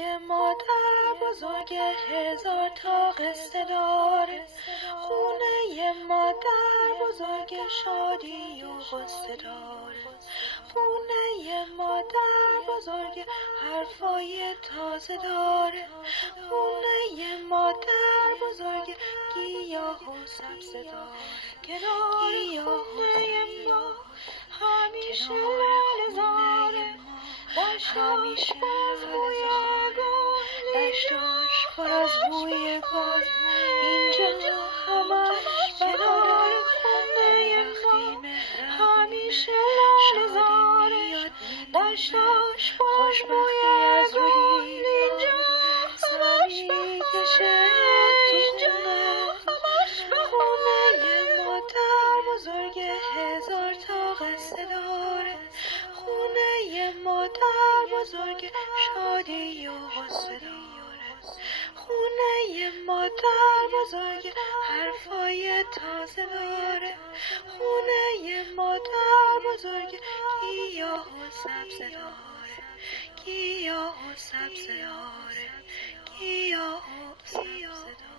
مادر بزرگ هزار تا قصه داره. خونه مادر بزرگ شادی و غصه داره. خونه مادر بزرگ حرفای تازه داره. خونه مادر بزرگ گیاه و سبزه داره. کنار خونه ما همیشه لاله زاره. دشتاش پر از بوی گل، دشتاش پر از بوی گل. اینجا همش کنار خونه ما همیشه لاله زاره. دشتاش پر از بوی گل، اینجا همش بهاره. اینجا همش خونه مادر بزرگ هزار تا قصه داره. خونه مادر بزرگ شادی و غصه داره. خونه مادر بزرگ حرفای تازه داره. خونه مادر بزرگ گیاه و سبزه داره. گیاه و سبزه داره. گیاه و سبزه داره.